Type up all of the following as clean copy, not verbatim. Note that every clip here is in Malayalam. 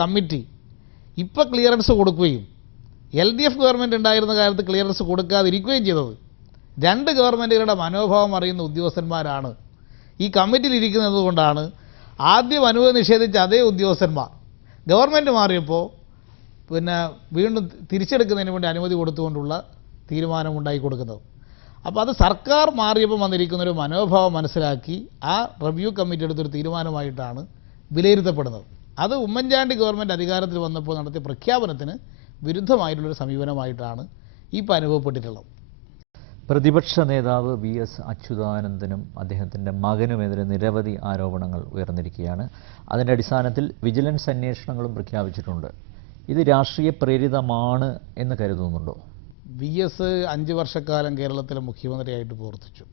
കമ്മിറ്റി ഇപ്പോൾ ക്ലിയറൻസ് കൊടുക്കുകയും LDF ഗവൺമെൻറ് ഉണ്ടായിരുന്ന കാലത്ത് ക്ലിയറൻസ് കൊടുക്കാതിരിക്കുകയും ചെയ്തത് രണ്ട് ഗവൺമെൻറ്റുകളുടെ മനോഭാവം അറിയുന്ന ഉദ്യോഗസ്ഥന്മാരാണ് ഈ കമ്മിറ്റിയിൽ ഇരിക്കുന്നത് കൊണ്ടാണ് ആദ്യം അനുമതി നിഷേധിച്ച അതേ ഉദ്യോഗസ്ഥന്മാർ ഗവൺമെൻറ് മാറിയപ്പോൾ പിന്നെ വീണ്ടും തിരിച്ചെടുക്കുന്നതിന് വേണ്ടി അനുമതി കൊടുത്തുകൊണ്ടുള്ള തീരുമാനമുണ്ടായി കൊടുക്കുന്നത്. അപ്പോൾ അത് സർക്കാർ മാറിയപ്പോൾ വന്നിരിക്കുന്നൊരു മനോഭാവം മനസ്സിലാക്കി ആ റിവ്യൂ കമ്മിറ്റി എടുത്തൊരു തീരുമാനമായിട്ടാണ് വിലയിരുത്തപ്പെടുന്നത്. അത് ഉമ്മൻചാണ്ടി ഗവൺമെൻറ് അധികാരത്തിൽ വന്നപ്പോൾ നടത്തിയ പ്രഖ്യാപനത്തിന് വിരുദ്ധമായിട്ടുള്ളൊരു സമീപനമായിട്ടാണ് ഇപ്പോൾ അനുഭവപ്പെട്ടിട്ടുള്ളത്. പ്രതിപക്ഷ നേതാവ് VS അച്യുതാനന്ദനും അദ്ദേഹത്തിൻ്റെ മകനുമെതിരെ നിരവധി ആരോപണങ്ങൾ ഉയർന്നിരിക്കുകയാണ്. അതിൻ്റെ അടിസ്ഥാനത്തിൽ വിജിലൻസ് അന്വേഷണങ്ങളും പ്രഖ്യാപിച്ചിട്ടുണ്ട്. ഇത് രാഷ്ട്രീയ പ്രേരിതമാണ് എന്ന് കരുതുന്നുണ്ടോ? VS 5 വർഷക്കാലം കേരളത്തിലെ മുഖ്യമന്ത്രിയായിട്ട് പ്രവർത്തിച്ചു.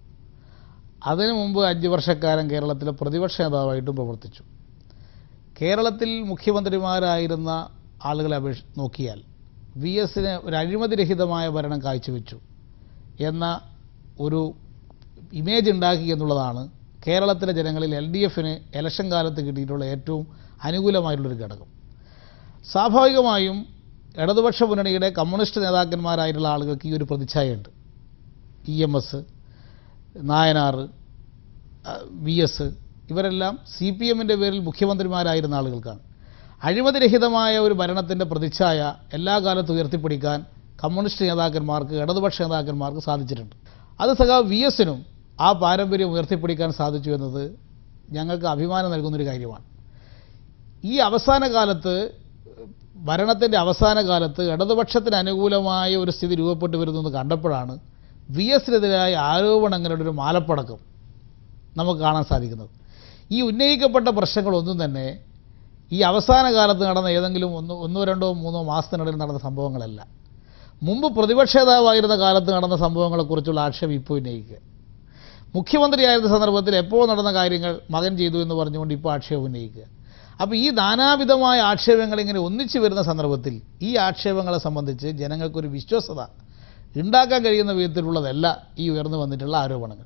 അതിനു മുമ്പ് 5 വർഷക്കാലം കേരളത്തിലെ പ്രതിപക്ഷ നേതാവായിട്ടും പ്രവർത്തിച്ചു. കേരളത്തിൽ മുഖ്യമന്ത്രിമാരായിരുന്ന ആളുകളെ നോക്കിയാൽ VSന് ഒരു അഴിമതിരഹിതമായ ഭരണം കാഴ്ചവെച്ചു എന്ന ഒരു ഇമേജ് ഉണ്ടാക്കി എന്നുള്ളതാണ് കേരളത്തിലെ ജനങ്ങളിൽ LDFന് ഇലക്ഷൻ കാലത്ത് കിട്ടിയിട്ടുള്ള ഏറ്റവും അനുകൂലമായിട്ടുള്ളൊരു ഘടകം. സ്വാഭാവികമായും ഇടതുപക്ഷ മുന്നണിയുടെ കമ്മ്യൂണിസ്റ്റ് നേതാക്കന്മാരായിട്ടുള്ള ആളുകൾക്ക് ഈ ഒരു പ്രതിച്ഛായയുണ്ട്. EMS, നായനാർ, VS ഇവരെല്ലാം CPMൻ്റെ പേരിൽ മുഖ്യമന്ത്രിമാരായിരുന്ന ആളുകൾക്കാണ്. അഴിമതിരഹിതമായ ഒരു ഭരണത്തിൻ്റെ പ്രതിച്ഛായ എല്ലാ കാലത്തും ഉയർത്തിപ്പിടിക്കാൻ കമ്മ്യൂണിസ്റ്റ് നേതാക്കന്മാർക്ക് ഇടതുപക്ഷ നേതാക്കന്മാർക്ക് സാധിച്ചിട്ടുണ്ട്. അത് സഖാവ് VSനും ആ പാരമ്പര്യം ഉയർത്തിപ്പിടിക്കാൻ സാധിച്ചു എന്നത് ഞങ്ങൾക്ക് അഭിമാനം നൽകുന്നൊരു കാര്യമാണ്. ഈ അവസാന കാലത്ത് ഭരണത്തിൻ്റെ അവസാന കാലത്ത് ഇടതുപക്ഷത്തിന് അനുകൂലമായ ഒരു സ്ഥിതി രൂപപ്പെട്ടു വരുന്നത് കണ്ടപ്പോഴാണ് VSനെതിരായ ആരോപണങ്ങളുടെ ഒരു മാലപ്പടക്കം നമുക്ക് കാണാൻ സാധിക്കുന്നത്. ഈ ഉന്നയിക്കപ്പെട്ട പ്രശ്നങ്ങളൊന്നും തന്നെ ഈ അവസാന കാലത്ത് നടന്ന ഏതെങ്കിലും ഒന്നോ രണ്ടോ മൂന്നോ മാസത്തിനിടയിൽ നടന്ന സംഭവങ്ങളല്ല. മുമ്പ് പ്രതിപക്ഷ നേതാവായിരുന്ന കാലത്ത് നടന്ന സംഭവങ്ങളെക്കുറിച്ചുള്ള ആക്ഷേപം ഇപ്പോൾ ഉന്നയിക്കുക, മുഖ്യമന്ത്രിയായിരുന്ന സന്ദർഭത്തിൽ എപ്പോൾ നടന്ന കാര്യങ്ങൾ മകൻ ചെയ്തു എന്ന് പറഞ്ഞുകൊണ്ട് ഇപ്പോൾ ആക്ഷേപം ഉന്നയിക്കുക. അപ്പോൾ ഈ നാനാവിധമായ ആക്ഷേപങ്ങൾ ഇങ്ങനെ ഒന്നിച്ചു വരുന്ന സന്ദർഭത്തിൽ ഈ ആക്ഷേപങ്ങളെ സംബന്ധിച്ച് ജനങ്ങൾക്കൊരു വിശ്വസത ഉണ്ടാക്കാൻ കഴിയുന്ന വിധത്തിലുള്ളതല്ല ഈ ഉയർന്നു വന്നിട്ടുള്ള ആരോപണങ്ങൾ.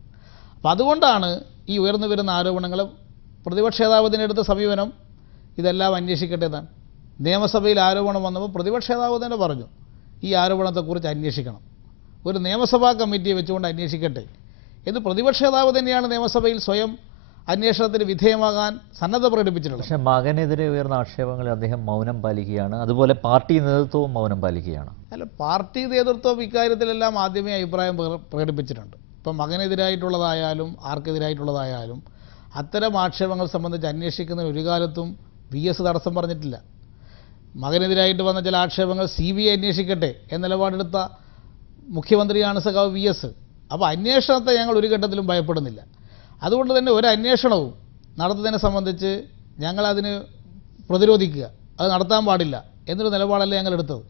അപ്പോൾ അതുകൊണ്ടാണ് ഈ ഉയർന്നു വരുന്ന ആരോപണങ്ങൾ പ്രതിപക്ഷ നേതാവിനെടുത്ത സമീപനം ഇതെല്ലാം അന്വേഷിക്കട്ടെ എന്നാണ്. നിയമസഭയിൽ ആരോപണം വന്നപ്പോൾ പ്രതിപക്ഷ നേതാവ് തന്നെ പറഞ്ഞു ഈ ആരോപണത്തെക്കുറിച്ച് അന്വേഷിക്കണം, ഒരു നിയമസഭാ കമ്മിറ്റിയെ വെച്ചുകൊണ്ട് അന്വേഷിക്കട്ടെ എന്ന് പ്രതിപക്ഷ നേതാവ് തന്നെയാണ് നിയമസഭയിൽ സ്വയം അന്വേഷണത്തിന് വിധേയമാകാൻ സന്നദ്ധ പ്രകടിപ്പിച്ചിട്ടുള്ളത്. പക്ഷേ മകനെതിരെ ഉയർന്ന ആക്ഷേപങ്ങളിൽ അദ്ദേഹം മൗനം പാലിക്കുകയാണ്, അതുപോലെ പാർട്ടി നേതൃത്വവും മൗനം പാലിക്കുകയാണ്. അല്ല, പാർട്ടി നേതൃത്വം ഇക്കാര്യത്തിലെല്ലാം ആദ്യമേ അഭിപ്രായം പ്രകടിപ്പിച്ചിട്ടുണ്ട്. ഇപ്പം മകനെതിരായിട്ടുള്ളതായാലും ആർക്കെതിരായിട്ടുള്ളതായാലും അത്തരം ആക്ഷേപങ്ങൾ സംബന്ധിച്ച് അന്വേഷിക്കുന്നതിന് ഒരു കാലത്തും VS തടസ്സം പറഞ്ഞിട്ടില്ല. മകനെതിരായിട്ട് വന്ന ചില ആക്ഷേപങ്ങൾ CBI അന്വേഷിക്കട്ടെ എന്ന നിലപാടെടുത്ത മുഖ്യമന്ത്രിയാണ് സഖാവ് VS. അപ്പോൾ അന്വേഷണത്തെ ഞങ്ങൾ ഒരു ഘട്ടത്തിലും ഭയപ്പെടുന്നില്ല. അതുകൊണ്ട് തന്നെ ഒരു അന്വേഷണവും നടത്തുന്നതിനെ സംബന്ധിച്ച് ഞങ്ങളതിന് പ്രതിരോധിക്കുക, അത് നടത്താൻ പാടില്ല എന്നൊരു നിലപാടല്ല ഞങ്ങൾ എടുത്തത്.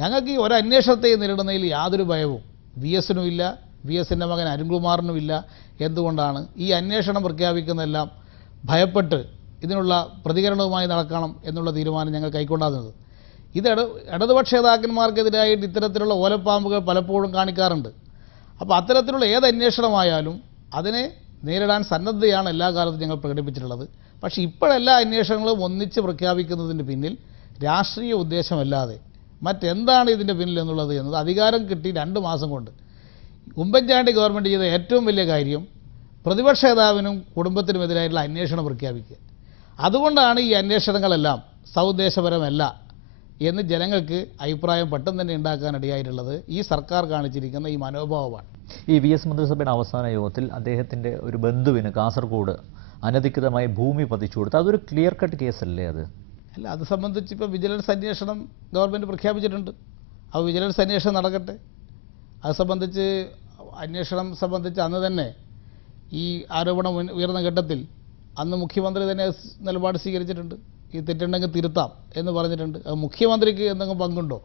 ഞങ്ങൾക്ക് ഈ ഒരു അന്വേഷണത്തെ നേരിടുന്നതിൽ യാതൊരു ഭയവും VSനും ഇല്ല, VSൻ്റെ മകൻ അരുൺകുമാറിനും ഇല്ല. എന്തുകൊണ്ടാണ് ഈ അന്വേഷണം പ്രഖ്യാപിക്കുന്നതെല്ലാം ഭയപ്പെട്ട് ഇതിനുള്ള പ്രതികരണവുമായി നടക്കണം എന്നുള്ള തീരുമാനം ഞങ്ങൾ കൈക്കൊണ്ടാകുന്നത്. ഇത് ഇടതുപക്ഷ നേതാക്കന്മാർക്കെതിരായിട്ട് ഇത്തരത്തിലുള്ള ഓലപ്പാമ്പുകൾ പലപ്പോഴും കാണിക്കാറുണ്ട്. അപ്പോൾ അത്തരത്തിലുള്ള ഏത് അന്വേഷണമായാലും അതിനെ നേരിടാൻ സന്നദ്ധതയാണ് എല്ലാ കാലത്തും ഞങ്ങൾ പ്രകടിപ്പിച്ചിട്ടുള്ളത്. പക്ഷേ ഇപ്പോഴെല്ലാ അന്വേഷണങ്ങളും ഒന്നിച്ച് പ്രഖ്യാപിക്കുന്നതിന് പിന്നിൽ രാഷ്ട്രീയ ഉദ്ദേശമല്ലാതെ മറ്റെന്താണ് ഇതിൻ്റെ പിന്നിൽ എന്നുള്ളത് അധികാരം കിട്ടി 2 മാസം കൊണ്ട് ഉമ്മൻചാണ്ടി ഗവൺമെൻറ് ചെയ്ത ഏറ്റവും വലിയ കാര്യം പ്രതിപക്ഷ നേതാവിനും കുടുംബത്തിനുമെതിരായിട്ടുള്ള അന്വേഷണം പ്രഖ്യാപിക്കുക. അതുകൊണ്ടാണ് ഈ അന്വേഷണങ്ങളെല്ലാം സൗദ്ദേശപരമല്ല എന്ന് ജനങ്ങൾക്ക് അഭിപ്രായം പെട്ടെന്ന് തന്നെ ഉണ്ടാക്കാനിടയായിട്ടുള്ളത്. ഈ സർക്കാർ കാണിച്ചിരിക്കുന്ന ഈ മനോഭാവമാണ്. ഈ VS മന്ത്രിസഭയുടെ അവസാന യോഗത്തിൽ അദ്ദേഹത്തിൻ്റെ ഒരു ബന്ധുവിന് കാസർഗോഡ് അനധികൃതമായി ഭൂമി പതിച്ചു കൊടുത്തു. അതൊരു ക്ലിയർ കട്ട് കേസല്ലേ അത്? അല്ല, അത് സംബന്ധിച്ച് ഇപ്പോൾ വിജിലൻസ് അന്വേഷണം ഗവൺമെൻറ് പ്രഖ്യാപിച്ചിട്ടുണ്ട്. അപ്പോൾ വിജിലൻസ് അന്വേഷണം നടക്കട്ടെ. അത് സംബന്ധിച്ച് അന്വേഷണം സംബന്ധിച്ച് അന്ന് തന്നെ ഈ ആരോപണം ഉയർന്ന ഘട്ടത്തിൽ അന്ന് മുഖ്യമന്ത്രി തന്നെ നിലപാട് സ്വീകരിച്ചിട്ടുണ്ട്. ഈ തെറ്റുണ്ടെങ്കിൽ തിരുത്താം എന്ന് പറഞ്ഞിട്ടുണ്ട്. അത് മുഖ്യമന്ത്രിക്ക് എന്തെങ്കിലും പങ്കുണ്ടോ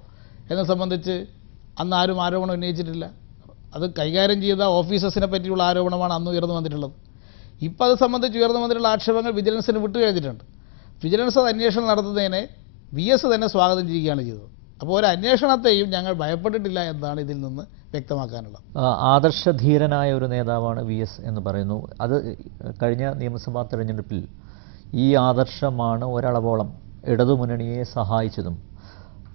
എന്നെ സംബന്ധിച്ച് അന്ന് ആരും ആരോപണം ഉന്നയിച്ചിട്ടില്ല. അത് കൈകാര്യം ചെയ്ത ഓഫീസേഴ്സിനെ പറ്റിയുള്ള ആരോപണമാണ് അന്ന് ഉയർന്നു വന്നിട്ടുള്ളത്. ഇപ്പോൾ അത് സംബന്ധിച്ച് ഉയർന്നു വന്നിട്ടുള്ള ആക്ഷേപങ്ങൾ വിജിലൻസിന് വിട്ടുകഴിഞ്ഞിട്ടുണ്ട്. വിജിലൻസ് അന്വേഷണം നടത്തുന്നതിനെ VS തന്നെ സ്വാഗതം ചെയ്യുകയാണ് ചെയ്തത്. അപ്പോൾ ഒരു അന്വേഷണത്തെയും ഞങ്ങൾ ഭയപ്പെട്ടിട്ടില്ല എന്നാണ് ഇതിൽ നിന്ന് വ്യക്തമാക്കാനുള്ളത്. ആദർശധീരനായ ഒരു നേതാവാണ് VS എന്ന് പറയുന്നു. അത് കഴിഞ്ഞ നിയമസഭാ തെരഞ്ഞെടുപ്പിൽ ഈ ആദർശമാണ് ഒരളവോളം ഇടതുമുന്നണിയെ സഹായിച്ചതും.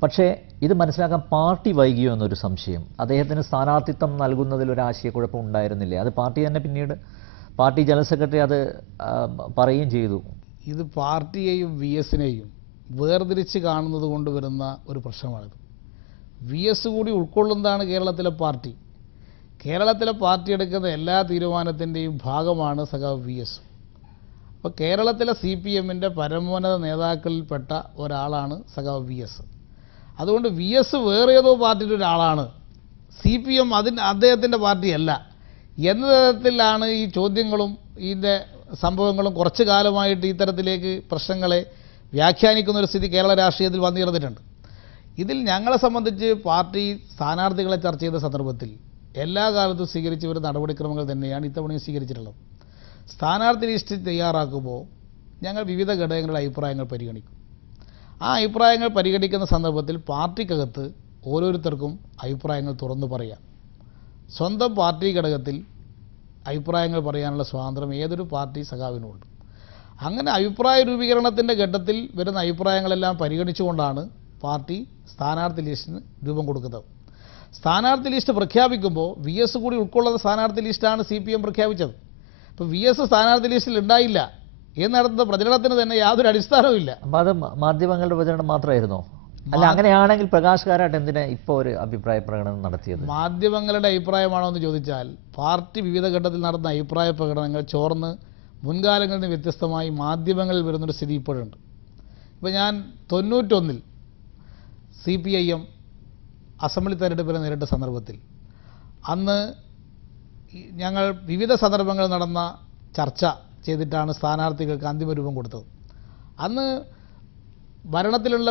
പക്ഷേ ഇത് മനസ്സിലാക്കാൻ പാർട്ടി വൈകിയോ എന്നൊരു സംശയം. അദ്ദേഹത്തിന് സ്ഥാനാർത്ഥിത്വം നൽകുന്നതിൽ ഒരു ആശയക്കുഴപ്പം ഉണ്ടായിരുന്നില്ലേ? അത് പാർട്ടി തന്നെ പിന്നീട് പാർട്ടി ജനറൽ സെക്രട്ടറി അത് പറയുകയും ചെയ്തു. ഇത് പാർട്ടിയെയും വി എസിനെയും വേർതിരിച്ച് കാണുന്നത് കൊണ്ട് വരുന്ന ഒരു പ്രശ്നമാണിത്. വി എസ് കൂടി ഉൾക്കൊള്ളുന്നതാണ് കേരളത്തിലെ പാർട്ടി. കേരളത്തിലെ പാർട്ടി എടുക്കുന്ന എല്ലാ തീരുമാനത്തിൻ്റെയും ഭാഗമാണ് സഖാവ് വി എസ്. അപ്പോൾ കേരളത്തിലെ CPM-ൻ്റെ പരമോന്നത നേതാക്കളിൽപ്പെട്ട ഒരാളാണ് സഖാവ് വി എസ്. അതുകൊണ്ട് വി എസ് വേറെ ഏതോ പാർട്ടിയുടെ ഒരാളാണ്, CPM അദ്ദേഹത്തിൻ്റെ പാർട്ടിയല്ല എന്ന തരത്തിലാണ് ഈ ചോദ്യങ്ങളും ഇതിൻ്റെ സംഭവങ്ങളും കുറച്ചു കാലമായിട്ട് ഇത്തരത്തിലേക്ക് പ്രശ്നങ്ങളെ വ്യാഖ്യാനിക്കുന്ന ഒരു സ്ഥിതി കേരള രാഷ്ട്രീയത്തിൽ വന്നിരുന്നിട്ടുണ്ട്. ഇതിൽ ഞങ്ങളെ സംബന്ധിച്ച് പാർട്ടി സ്ഥാനാർത്ഥികളെ ചർച്ച ചെയ്ത സന്ദർഭത്തിൽ എല്ലാ കാലത്തും സ്വീകരിച്ച ഒരു നടപടിക്രമങ്ങൾ തന്നെയാണ് ഇത്തവണയും സ്വീകരിച്ചിട്ടുള്ളത്. സ്ഥാനാർത്ഥി ലിസ്റ്റ് തയ്യാറാക്കുമ്പോൾ ഞങ്ങൾ വിവിധ ഘടകങ്ങളുടെ അഭിപ്രായങ്ങൾ പരിഗണിക്കും. ആ അഭിപ്രായങ്ങൾ പരിഗണിക്കുന്ന സന്ദർഭത്തിൽ പാർട്ടിക്കകത്ത് ഓരോരുത്തർക്കും അഭിപ്രായങ്ങൾ തുറന്നു പറയാം. സ്വന്തം പാർട്ടി ഘടകത്തിൽ അഭിപ്രായങ്ങൾ പറയാനുള്ള സ്വാതന്ത്ര്യം ഏതൊരു പാർട്ടി സഖാവിനുമുണ്ട്. അങ്ങനെ അഭിപ്രായ രൂപീകരണത്തിൻ്റെ ഘട്ടത്തിൽ വരുന്ന അഭിപ്രായങ്ങളെല്ലാം പരിഗണിച്ചുകൊണ്ടാണ് പാർട്ടി സ്ഥാനാർത്ഥി ലിസ്റ്റിന് രൂപം കൊടുക്കുന്നത്. സ്ഥാനാർത്ഥി ലിസ്റ്റ് പ്രഖ്യാപിക്കുമ്പോൾ വി എസ് കൂടി ഉൾക്കൊള്ളുന്ന സ്ഥാനാർത്ഥി ലിസ്റ്റാണ് CPM പ്രഖ്യാപിച്ചത്. ഇപ്പോൾ വി എസ് സ്ഥാനാർത്ഥി ലിസ്റ്റിൽ ഉണ്ടായില്ല എന്ന് നടത്തുന്ന പ്രചരണത്തിന് തന്നെ യാതൊരു അടിസ്ഥാനവും ഇല്ല. അപ്പോൾ അത് മാധ്യമങ്ങളുടെ പ്രചരണം മാത്രമായിരുന്നോ? അല്ല, അങ്ങനെയാണെങ്കിൽ പ്രകാശ് കാരാട്ട് എന്തിനാ ഇപ്പോൾ ഒരു അഭിപ്രായ പ്രകടനം നടത്തിയത്? മാധ്യമങ്ങളുടെ അഭിപ്രായമാണോ എന്ന് ചോദിച്ചാൽ പാർട്ടി വിവിധ ഘട്ടത്തിൽ നടന്ന അഭിപ്രായ പ്രകടനങ്ങൾ ചോർന്ന് മുൻകാലങ്ങളിൽ നിന്ന് വ്യത്യസ്തമായി മാധ്യമങ്ങളിൽ വരുന്നൊരു സ്ഥിതി ഇപ്പോഴുണ്ട്. ഇപ്പോൾ ഞാൻ 91-ൽ CPIM അസംബ്ലി തെരഞ്ഞെടുപ്പിനെ നേരിട്ട സന്ദർഭത്തിൽ അന്ന് ഞങ്ങൾ വിവിധ സന്ദർഭങ്ങളിൽ നടന്ന ചർച്ച ചെയ്തിട്ടാണ് സ്ഥാനാർത്ഥികൾക്ക് അന്തിമ രൂപം കൊടുത്തത്. അന്ന് ഭരണത്തിലുള്ള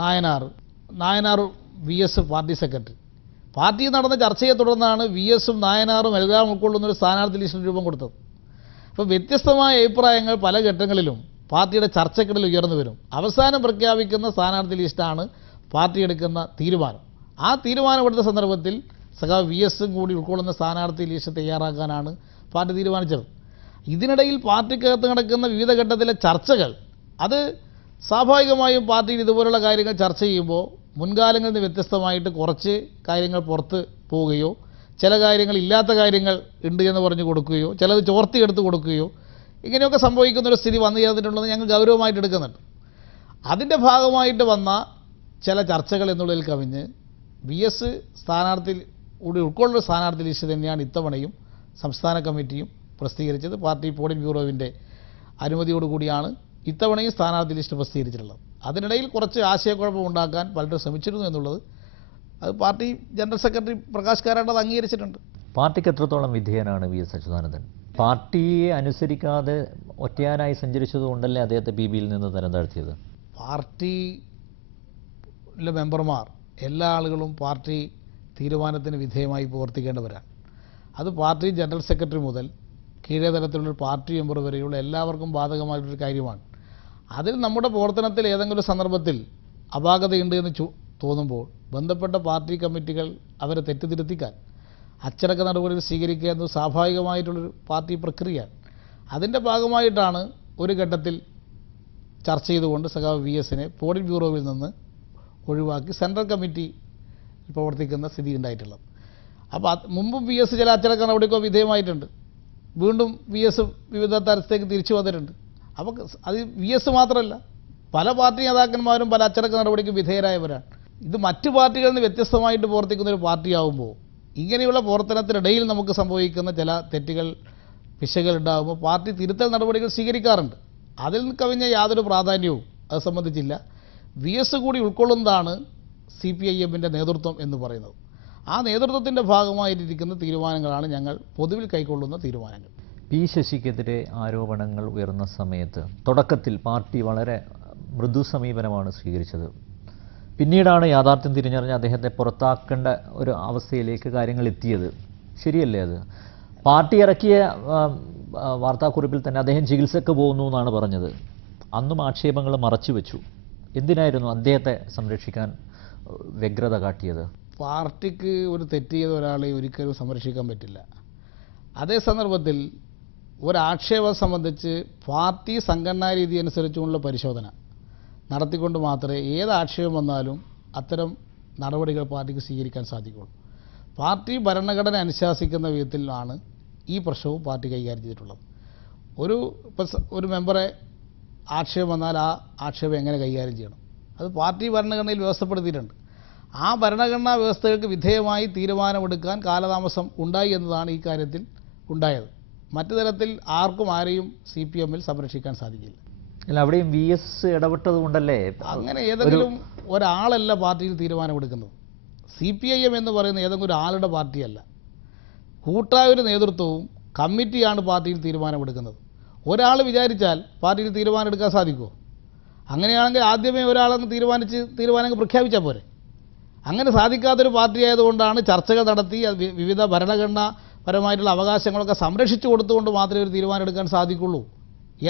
Nayanar V S party secretary, പാർട്ടിയിൽ നടന്ന ചർച്ചയെ തുടർന്നാണ് വി എസും നായനാറും എല്ലാം ഉൾക്കൊള്ളുന്നൊരു സ്ഥാനാർത്ഥി ലിസ്റ്റിന് രൂപം കൊടുത്തത്. അപ്പോൾ വ്യത്യസ്തമായ അഭിപ്രായങ്ങൾ പല ഘട്ടങ്ങളിലും പാർട്ടിയുടെ ചർച്ചകളിൽ ഉയർന്നു വരും. അവസാനം പ്രഖ്യാപിക്കുന്ന സ്ഥാനാർത്ഥി ലിസ്റ്റാണ് പാർട്ടി എടുക്കുന്ന തീരുമാനം. ആ തീരുമാനമെടുത്ത സന്ദർഭത്തിൽ സഖാവ് വി എസും കൂടി ഉൾക്കൊള്ളുന്ന സ്ഥാനാർത്ഥി ലിസ്റ്റ് തയ്യാറാക്കാനാണ് പാർട്ടി തീരുമാനിച്ചത്. ഇതിനിടയിൽ പാർട്ടിക്കകത്ത് നടക്കുന്ന വിവിധ ഘട്ടത്തിലെ ചർച്ചകൾ, അത് സ്വാഭാവികമായും പാർട്ടിയിൽ ഇതുപോലുള്ള കാര്യങ്ങൾ ചർച്ച ചെയ്യുമ്പോൾ മുൻകാലങ്ങളിൽ നിന്ന് വ്യത്യസ്തമായിട്ട് കുറച്ച് കാര്യങ്ങൾ പുറത്ത് പോവുകയോ ചില കാര്യങ്ങൾ ഇല്ലാത്ത കാര്യങ്ങൾ ഉണ്ട് എന്ന് പറഞ്ഞു കൊടുക്കുകയോ ചിലത് ചോർത്തിയെടുത്ത് കൊടുക്കുകയോ ഇങ്ങനെയൊക്കെ സംഭവിക്കുന്നൊരു സ്ഥിതി വന്നു ചേർന്നിട്ടുണ്ടെന്ന് ഞങ്ങൾ ഗൗരവമായിട്ട് എടുക്കുന്നുണ്ട്. അതിൻ്റെ ഭാഗമായിട്ട് വന്ന ചില ചർച്ചകൾ എന്നുള്ളതിൽ കവിഞ്ഞ് വി എസ് സ്ഥാനാർത്ഥി കൂടി ഉൾക്കൊള്ളുന്ന സ്ഥാനാർത്ഥി ലിസ്റ്റ് തന്നെയാണ് ഇത്തവണയും സംസ്ഥാന കമ്മിറ്റിയും പ്രസിദ്ധീകരിച്ചത്. പാർട്ടി പോളിറ്റ് ബ്യൂറോവിൻ്റെ അനുമതിയോടുകൂടിയാണ് ഇത്തവണയും സ്ഥാനാർത്ഥി ലിസ്റ്റ് പ്രസിദ്ധീകരിച്ചിട്ടുള്ളത്. അതിനിടയിൽ കുറച്ച് ആശയക്കുഴപ്പം ഉണ്ടാക്കാൻ പലരും ശ്രമിച്ചിരുന്നു എന്നുള്ളത് അത് party general secretary Prakash Karat അത് അംഗീകരിച്ചിട്ടുണ്ട്. പാർട്ടിക്ക് എത്രത്തോളം വിധേയനാണ് വി എസ് അച്യുതാനന്ദൻ? പാർട്ടിയെ അനുസരിക്കാതെ ഒറ്റയാനായി സഞ്ചരിച്ചതുകൊണ്ടല്ലേ അദ്ദേഹത്തെ PBയിൽ നിന്ന് തരം താഴ്ത്തിയത്? പാർട്ടിയിലെ മെമ്പർമാർ എല്ലാ ആളുകളും പാർട്ടി തീരുമാനത്തിന് വിധേയമായി പ്രവർത്തിക്കേണ്ടവരാണ്. അത് പാർട്ടി ജനറൽ സെക്രട്ടറി മുതൽ കീഴേ തലത്തിലുള്ള പാർട്ടി മെമ്പർ വരെയുള്ള എല്ലാവർക്കും ബാധകമായിട്ടൊരു കാര്യമാണ്. അതിൽ നമ്മുടെ പ്രവർത്തനത്തിൽ ഏതെങ്കിലും സന്ദർഭത്തിൽ അപാകതയുണ്ട് എന്ന് തോന്നുമ്പോൾ ബന്ധപ്പെട്ട പാർട്ടി കമ്മിറ്റികൾ അവരെ തെറ്റുതിരുത്തിക്കാൻ അച്ചടക്ക നടപടികൾ സ്വീകരിക്കുക എന്നത് സ്വാഭാവികമായിട്ടുള്ളൊരു പാർട്ടി പ്രക്രിയയാണ്. അതിൻ്റെ ഭാഗമായിട്ടാണ് ഒരു ഘട്ടത്തിൽ ചർച്ച ചെയ്തുകൊണ്ട് സഖാവ് വി എസിനെ പോളിറ്റ് ബ്യൂറോവിൽ നിന്ന് ഒഴിവാക്കി സെൻട്രൽ കമ്മിറ്റി പ്രവർത്തിക്കുന്ന സ്ഥിതി ഉണ്ടായിട്ടുള്ളത്. അപ്പോൾ മുമ്പും വി എസ് ചില അച്ചടക്ക നടപടിക്കോ വിധേയമായിട്ടുണ്ട്. വീണ്ടും വി എസ് വിവിധ തരത്തേക്ക് തിരിച്ചു വന്നിട്ടുണ്ട്. അപ്പോൾ അത് വി എസ് മാത്രമല്ല, പല പാർട്ടി നേതാക്കന്മാരും പല അച്ചടക്ക നടപടിക്ക് വിധേയരായവരാണ്. ഇത് മറ്റു പാർട്ടികളിൽ നിന്ന് വ്യത്യസ്തമായിട്ട് പ്രവർത്തിക്കുന്ന ഒരു പാർട്ടിയാവുമ്പോൾ ഇങ്ങനെയുള്ള പ്രവർത്തനത്തിനിടയിൽ നമുക്ക് സംഭവിക്കുന്ന ചില തെറ്റുകൾ പിശകുകൾ ഉണ്ടാകുമ്പോൾ പാർട്ടി തിരുത്തൽ നടപടികൾ സ്വീകരിക്കാറുണ്ട്. അതിൽ കവിഞ്ഞ യാതൊരു പ്രാധാന്യവും അത് സംബന്ധിച്ചില്ല. വി എസ് കൂടി ഉൾക്കൊള്ളുന്നതാണ് CPIM-ൻ്റെ നേതൃത്വം എന്ന് പറയുന്നത്. ആ നേതൃത്വത്തിൻ്റെ ഭാഗമായിട്ടിരിക്കുന്ന തീരുമാനങ്ങളാണ് ഞങ്ങൾ പൊതുവിൽ കൈക്കൊള്ളുന്ന തീരുമാനങ്ങൾ. പി ശശിക്കെതിരെ ആരോപണങ്ങൾ ഉയർന്ന സമയത്ത് തുടക്കത്തിൽ പാർട്ടി വളരെ മൃദു സമീപനമാണ് സ്വീകരിച്ചത്. പിന്നീടാണ് യാഥാർത്ഥ്യം തിരിച്ചറിഞ്ഞ് അദ്ദേഹത്തെ പുറത്താക്കേണ്ട ഒരു അവസ്ഥയിലേക്ക് കാര്യങ്ങൾ എത്തിയത്. ശരിയല്ലേ അത്? പാർട്ടി ഇറക്കിയ വാർത്താക്കുറിപ്പിൽ തന്നെ അദ്ദേഹം ചികിത്സക്ക് പോകുന്നു എന്നാണ് പറഞ്ഞത്. അന്നും ആക്ഷേപങ്ങൾ മറച്ചുവെച്ചു. എന്തിനായിരുന്നു അദ്ദേഹത്തെ സംരക്ഷിക്കാൻ വ്യഗ്രത കാട്ടിയത്? പാർട്ടിക്ക് ഒരു തെറ്റ് ചെയ്ത ഒരാളെ ഒരിക്കലും സംരക്ഷിക്കാൻ പറ്റില്ല. അതേ സന്ദർഭത്തിൽ ഒരാക്ഷേപം സംബന്ധിച്ച് പാർട്ടി സംഘടനാ രീതി അനുസരിച്ചുള്ള പരിശോധന നടത്തിക്കൊണ്ട് മാത്രമേ ഏത് ആക്ഷേപം വന്നാലും അത്തരം നടപടികൾ പാർട്ടിക്ക് സ്വീകരിക്കാൻ സാധിക്കുകയുള്ളൂ. പാർട്ടി ഭരണഘടന അനുശാസിക്കുന്ന വിധത്തിലാണ് ഈ പ്രശ്നവും പാർട്ടി കൈകാര്യം ചെയ്തിട്ടുള്ളത്. ഒരു മെമ്പറെ ആക്ഷേപം വന്നാൽ ആ ആക്ഷേപം എങ്ങനെ കൈകാര്യം ചെയ്യണം, അത് പാർട്ടി ഭരണഘടനയിൽ വ്യവസ്ഥപ്പെടുത്തിയിട്ടുണ്ട്. ആ ഭരണഘടനാ വ്യവസ്ഥകൾക്ക് വിധേയമായി തീരുമാനമെടുക്കാൻ കാലതാമസം ഉണ്ടായി എന്നതാണ് ഈ കാര്യത്തിൽ ഉണ്ടായത്. മറ്റു തരത്തിൽ ആർക്കും ആരെയും CPM-ൽ സംരക്ഷിക്കാൻ സാധിക്കില്ല. അല്ല, അവിടെയും VS ഇടപെട്ടത് കൊണ്ടല്ലേ അങ്ങനെ ഏതെങ്കിലും ഒരാളല്ല പാർട്ടിയിൽ തീരുമാനമെടുക്കുന്നത്. CPIM എന്ന് പറയുന്ന ഏതെങ്കിലും ഒരാളുടെ പാർട്ടിയല്ല, കൂട്ടായ ഒരു നേതൃത്വവും കമ്മിറ്റിയാണ് പാർട്ടിയിൽ തീരുമാനമെടുക്കുന്നത്. ഒരാൾ വിചാരിച്ചാൽ പാർട്ടിയിൽ തീരുമാനമെടുക്കാൻ സാധിക്കുമോ? അങ്ങനെയാണെങ്കിൽ ആദ്യമേ ഒരാളങ്ങ് തീരുമാനം പ്രഖ്യാപിച്ചാൽ പോരെ. അങ്ങനെ സാധിക്കാത്തൊരു പാർട്ടി ആയതുകൊണ്ടാണ് ചർച്ചകൾ നടത്തി വിവിധ ഭരണഘടനാപരമായിട്ടുള്ള അവകാശങ്ങളൊക്കെ സംരക്ഷിച്ചു കൊടുത്തുകൊണ്ട് മാത്രമേ ഒരു തീരുമാനം എടുക്കാൻ സാധിക്കുള്ളൂ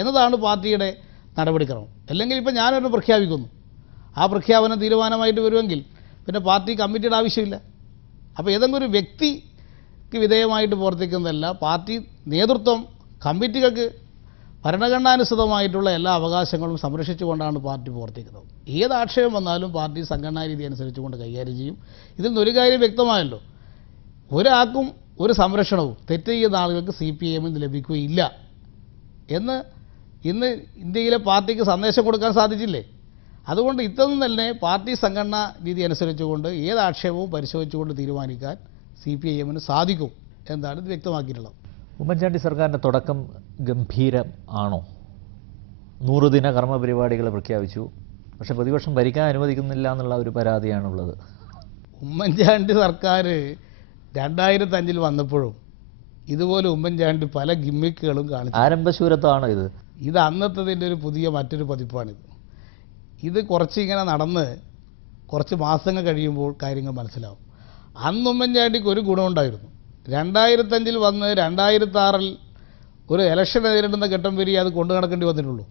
എന്നതാണ് പാർട്ടിയുടെ നടപടിക്രമം. അല്ലെങ്കിൽ ഇപ്പം ഞാനൊരു പ്രഖ്യാപിക്കുന്നു, ആ പ്രഖ്യാപനം തീരുമാനമായിട്ട് വരുമെങ്കിൽ പിന്നെ പാർട്ടി കമ്മിറ്റിയുടെ ആവശ്യമില്ല. അപ്പോൾ ഏതെങ്കിലും ഒരു വ്യക്തിക്ക് വിധേയമായിട്ട് പ്രവർത്തിക്കുന്നതല്ല, പാർട്ടി നേതൃത്വം കമ്മിറ്റികൾക്ക് ഭരണഘടനാനുസൃതമായിട്ടുള്ള എല്ലാ അവകാശങ്ങളും സംരക്ഷിച്ചുകൊണ്ടാണ് പാർട്ടി പ്രവർത്തിക്കുന്നത്. ഏത് ആക്ഷേപം വന്നാലും പാർട്ടി സംഘടനാ രീതി അനുസരിച്ചുകൊണ്ട് കൈകാര്യം ചെയ്യും. ഇതിൽ നിന്നൊരു കാര്യം വ്യക്തമായല്ലോ, ഒരാൾക്കും ഒരു സംരക്ഷണവും തെറ്റ് ചെയ്യുന്ന ആളുകൾക്ക് CPM-ൽ ലഭിക്കുകയില്ല എന്ന് ഇന്ന് ഇന്ത്യയിലെ പാർട്ടിക്ക് സന്ദേശം കൊടുക്കാൻ സാധിച്ചില്ലേ? അതുകൊണ്ട് ഇതൊന്നും തന്നെ പാർട്ടി സംഘടനാ രീതി അനുസരിച്ചുകൊണ്ട് ഏത് ആക്ഷേപവും പരിശോധിച്ചുകൊണ്ട് തീരുമാനിക്കാൻ CPIM-ന് സാധിക്കും എന്നാണ് ഇത് വ്യക്തമാക്കിയിട്ടുള്ളത്. ഉമ്മൻചാണ്ടി സർക്കാരിൻ്റെ തുടക്കം ഗംഭീരം ആണോ? 100 ദിന കർമ്മ പരിപാടികൾ പ്രഖ്യാപിച്ചു, പക്ഷേ പ്രതിപക്ഷം ഭരിക്കാൻ അനുവദിക്കുന്നില്ല എന്നുള്ള ഒരു പരാതിയാണുള്ളത്. ഉമ്മൻചാണ്ടി സർക്കാർ 2005-ൽ വന്നപ്പോഴും ഇതുപോലെ ഉമ്മൻചാണ്ടി പല ഗിമ്മിക്കുകളും കാണിച്ചു. ആരംഭശൂരത്വമാണോ ഇത്? ഇത് അന്നത്തതിൻ്റെ ഒരു പുതിയ മറ്റൊരു പതിപ്പാണിത്. ഇത് കുറച്ചിങ്ങനെ നടന്ന് കുറച്ച് മാസങ്ങൾ കഴിയുമ്പോൾ കാര്യങ്ങൾ മനസ്സിലാവും. അന്ന് ഉമ്മൻചാണ്ടിക്ക് ഒരു ഗുണമുണ്ടായിരുന്നു. 2005-ൽ വന്ന് 2006-ൽ ഒരു ഇലക്ഷൻ നേരിടുന്ന ഘട്ടം വരെ അത് കൊണ്ടു നടക്കേണ്ടി വന്നിട്ടുള്ളൂ.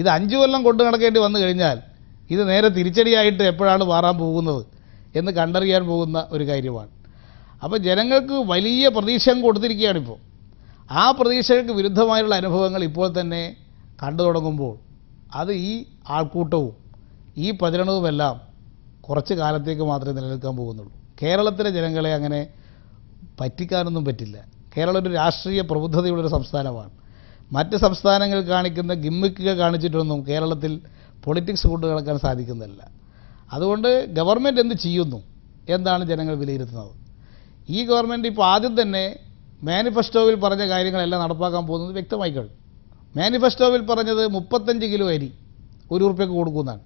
ഇത് 5 കൊല്ലം കൊണ്ടു നടക്കേണ്ടി വന്നു കഴിഞ്ഞാൽ ഇത് നേരെ തിരിച്ചടിയായിട്ട് എപ്പോഴാണ് മാറാൻ പോകുന്നത് എന്ന് കണ്ടറിയാൻ പോകുന്ന ഒരു കാര്യമാണ്. അപ്പോൾ ജനങ്ങൾക്ക് വലിയ പ്രതീക്ഷ കൊടുത്തിരിക്കുകയാണിപ്പോൾ. ആ പ്രതീക്ഷകൾക്ക് വിരുദ്ധമായുള്ള അനുഭവങ്ങൾ ഇപ്പോൾ തന്നെ കണ്ടു തുടങ്ങുമ്പോൾ അത് ഈ ആൾക്കൂട്ടവും ഈ പ്രചരണവുമെല്ലാം കുറച്ച് കാലത്തേക്ക് മാത്രമേ നിലനിൽക്കാൻ പോകുന്നുള്ളൂ. കേരളത്തിലെ ജനങ്ങളെ അങ്ങനെ പറ്റിക്കാനൊന്നും പറ്റില്ല. കേരളം ഒരു രാഷ്ട്രീയ പ്രബുദ്ധതയുള്ളൊരു സംസ്ഥാനമാണ്. മറ്റ് സംസ്ഥാനങ്ങൾ കാണിക്കുന്ന ഗിമ്മിക്കുകൾ കാണിച്ചിട്ടൊന്നും കേരളത്തിൽ പൊളിറ്റിക്സ് കൊണ്ടു നടക്കാൻ സാധിക്കുന്നില്ല. അതുകൊണ്ട് ഗവൺമെൻറ് എന്ത് ചെയ്യുന്നു എന്താണ് ജനങ്ങൾ വിലയിരുത്തുന്നത്. ഈ ഗവൺമെൻറ് ഇപ്പോൾ ആദ്യം തന്നെ മാനിഫെസ്റ്റോവിൽ പറഞ്ഞ കാര്യങ്ങളെല്ലാം നടപ്പാക്കാൻ പോകുന്നത് വ്യക്തമായി കഴിഞ്ഞു. മാനിഫെസ്റ്റോവിൽ പറഞ്ഞത് 35 കിലോ അരി ₹1 കൊടുക്കുന്നതാണ്.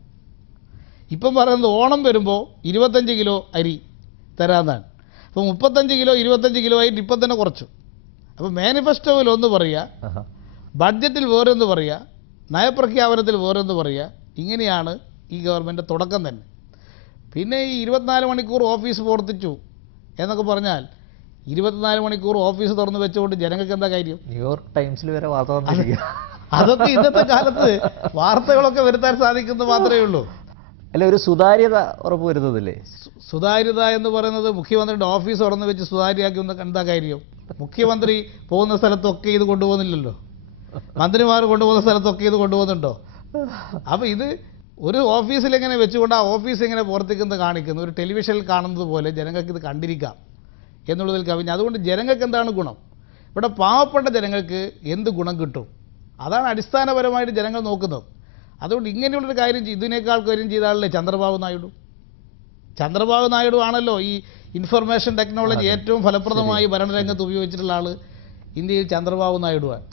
ഇപ്പം പറയുന്നത് ഓണം വരുമ്പോൾ 25 കിലോ അരി തരാമെന്നാണ്. അപ്പോൾ 35 കിലോ 25 കിലോ ആയിട്ട് ഇപ്പം തന്നെ കുറച്ചു. അപ്പോൾ മാനിഫെസ്റ്റോവിൽ ഒന്ന് പറയുക, ബഡ്ജറ്റിൽ വേറൊന്ന് പറയുക, നയപ്രഖ്യാപനത്തിൽ വേറൊന്ന് പറയുക. ഇങ്ങനെയാണ് ഈ ഗവൺമെൻറ് തുടക്കം തന്നെ. പിന്നെ ഈ 24 മണിക്കൂർ ഓഫീസ് പ്രവർത്തിച്ചു എന്നൊക്കെ പറഞ്ഞാൽ 24 മണിക്കൂർ ഓഫീസ് തുറന്നു വെച്ചുകൊണ്ട് ജനങ്ങൾക്ക് എന്താ കാര്യം? ന്യൂയോർക്ക് ടൈംസിൽ വരെ വാർത്ത വന്നിരിക്കുക. അതൊക്കെ ഇന്നത്തെ കാലത്ത് വാർത്തകളൊക്കെ വരുത്താൻ സാധിക്കുന്നത് മാത്രമേ ഉള്ളൂ. അല്ല, ഒരു സുതാര്യത ഉറപ്പുവരുത്തതില്ലേ? സുതാര്യത എന്ന് പറയുന്നത് മുഖ്യമന്ത്രിയുടെ ഓഫീസ് തുറന്നു വെച്ച് സുതാര്യമാക്കി എന്താ കാര്യം? മുഖ്യമന്ത്രി പോകുന്ന സ്ഥലത്തൊക്കെ ഇത് കൊണ്ടുപോകുന്നില്ലല്ലോ. മന്ത്രിമാർ കൊണ്ടുപോകുന്ന സ്ഥലത്തൊക്കെ ഇത് കൊണ്ടുപോകുന്നുണ്ടോ? അപ്പോൾ ഇത് ഒരു ഓഫീസിൽ എങ്ങനെ വെച്ചുകൊണ്ട് ആ ഓഫീസ് എങ്ങനെ പ്രവർത്തിക്കുന്നത് കാണിക്കുന്നു, ഒരു ടെലിവിഷനിൽ കാണുന്നത് പോലെ ജനങ്ങൾക്ക് ഇത് കണ്ടിരിക്കാം എന്നുള്ളതിൽ കവിഞ്ഞ്. അതുകൊണ്ട് ജനങ്ങൾക്ക് എന്താണ് ഗുണം? ഇവിടെ പാവപ്പെട്ട ജനങ്ങൾക്ക് എന്ത് ഗുണം കിട്ടും? അതാണ് അടിസ്ഥാനപരമായിട്ട് ജനങ്ങൾ നോക്കുന്നത്. അതുകൊണ്ട് ഇങ്ങനെയുള്ളൊരു കാര്യം ഇതിനേക്കാൾ കാര്യം ചെയ്ത ആളല്ലേ ചന്ദ്രബാബു നായിഡു. ചന്ദ്രബാബു നായിഡു ആണല്ലോ ഈ ഇൻഫർമേഷൻ ടെക്നോളജി ഏറ്റവും ഫലപ്രദമായി ഭരണരംഗത്ത് ഉപയോഗിച്ചിട്ടുള്ള ആൾ ഇന്ത്യയിൽ ചന്ദ്രബാബു നായിഡുവാണ്.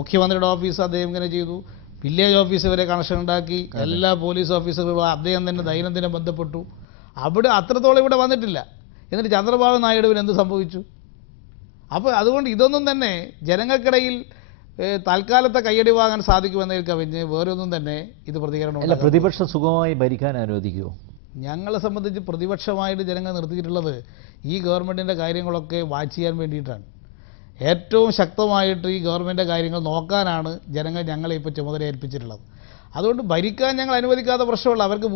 മുഖ്യമന്ത്രിയുടെ ഓഫീസ് അദ്ദേഹം ഇങ്ങനെ ചെയ്തു, വില്ലേജ് ഓഫീസ് വരെ കണക്ഷൻ ഉണ്ടാക്കി, എല്ലാ പോലീസ് ഓഫീസറുകളും അദ്ദേഹം തന്നെ ദൈനംദിനം ബന്ധപ്പെട്ടു. അവിടെ അത്രത്തോളം ഇവിടെ വന്നിട്ടില്ല. എന്നിട്ട് ചന്ദ്രബാബു നായിഡുവിന് എന്ത് സംഭവിച്ചു? അപ്പോൾ അതുകൊണ്ട് ഇതൊന്നും തന്നെ ജനങ്ങൾക്കിടയിൽ തൽക്കാലത്തെ കയ്യടി വാങ്ങാൻ സാധിക്കുമെന്നതിൽ കവിഞ്ഞ് വേറൊന്നും തന്നെ ഇത് പ്രതികരണം. പ്രതിപക്ഷ സുഖമായി ഭരിക്കാൻ അനുവദിക്കുമോ? ഞങ്ങളെ സംബന്ധിച്ച് പ്രതിപക്ഷമായിട്ട് ജനങ്ങൾ നിർത്തിയിട്ടുള്ളത് ഈ ഗവൺമെൻറ്റിൻ്റെ കാര്യങ്ങളൊക്കെ വാച്ച് ചെയ്യാൻ വേണ്ടിയിട്ടാണ്. ഏറ്റവും ശക്തമായിട്ട് ഈ ഗവൺമെൻറ് കാര്യങ്ങൾ നോക്കാനാണ് ജനങ്ങൾ ഞങ്ങളെ ഇപ്പോൾ ചുമതല ഏൽപ്പിച്ചിട്ടുള്ളത്. അതുകൊണ്ട് ഭരിക്കാൻ ഞങ്ങൾ അനുവദിക്കാത്ത പ്രശ്നമുള്ള അവർക്ക്